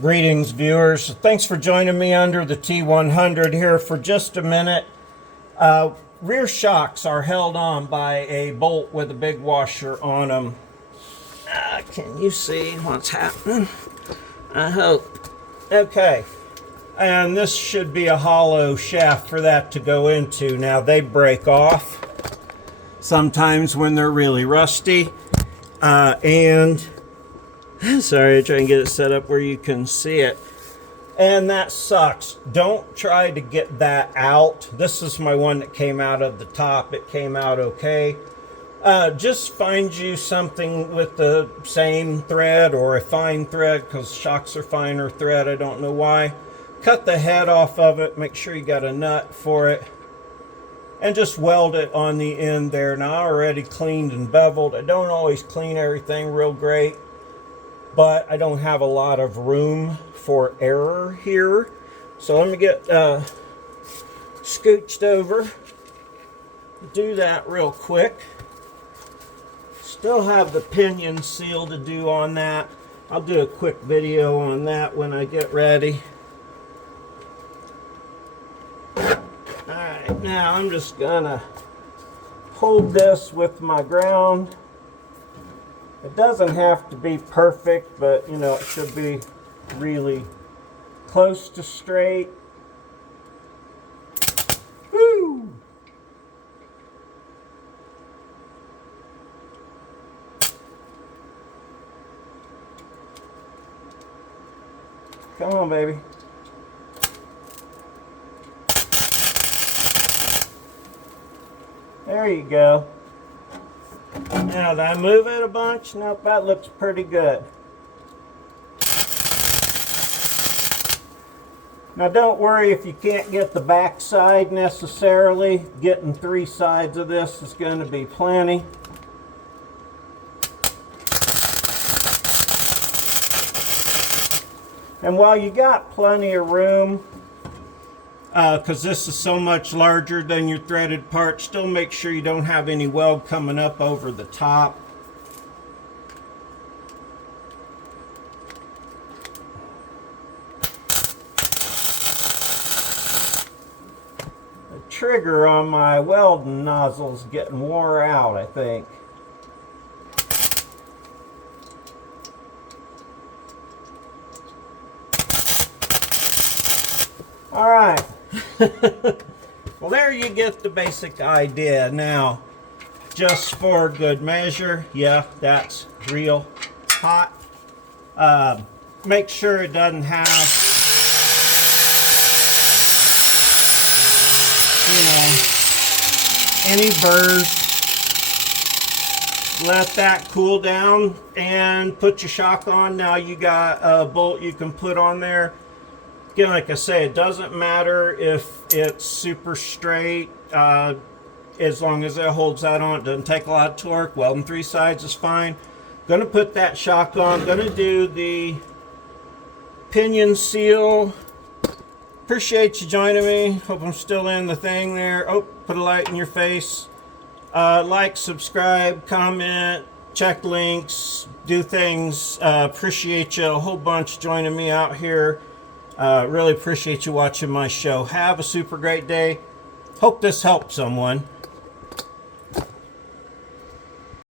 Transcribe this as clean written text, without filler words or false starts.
Greetings, viewers. Thanks for joining me under the T100 here for just a minute. Rear shocks are held on by a bolt with a big washer on them. Can you see what's happening? I hope. Okay. And this should be a hollow shaft for that to go into. Now, they break off sometimes when they're really rusty. Sorry, try and get it set up where you can see it. And that sucks. Don't try to get that out. This is my one that came out of the top. It came out okay. Just find you something with the same thread or a fine thread, because shocks are finer thread. I don't know why. Cut the head off of it. Make sure you got a nut for it. And just weld it on the end there. Now, I already cleaned and beveled. I don't always clean everything real great, but I don't have a lot of room for error here. So let me get scooched over. Do that real quick. Still have the pinion seal to do on that. I'll do a quick video on that when I get ready. Alright, now I'm just gonna hold this with my ground. It doesn't have to be perfect, but you know, it should be really close to straight. Woo! Come on, baby. There you go. Now, did I move it a bunch? Nope, that looks pretty good. Now, don't worry if you can't get the back side necessarily. Getting 3 sides of this is going to be plenty. And while you got plenty of room, because this is so much larger than your threaded part, still make sure you don't have any weld coming up over the top. The trigger on my welding nozzle is getting wore out, I think. All right. Well, there you get the basic idea. Now, just for good measure, yeah, that's real hot. Make sure it doesn't have, any burrs. Let that cool down and put your shock on. Now you got a bolt you can put on there. Again, like I say, it doesn't matter if it's super straight, as long as it holds that on. It doesn't take a lot of torque. Welding 3 sides is fine. Gonna put that shock on. Gonna do the pinion seal. Appreciate you joining me. Hope I'm still in the thing there. Oh, put a light in your face. Like, subscribe, comment, check links, do things. Appreciate you a whole bunch joining me out here. Really appreciate you watching my show. Have a super great day. Hope this helped someone.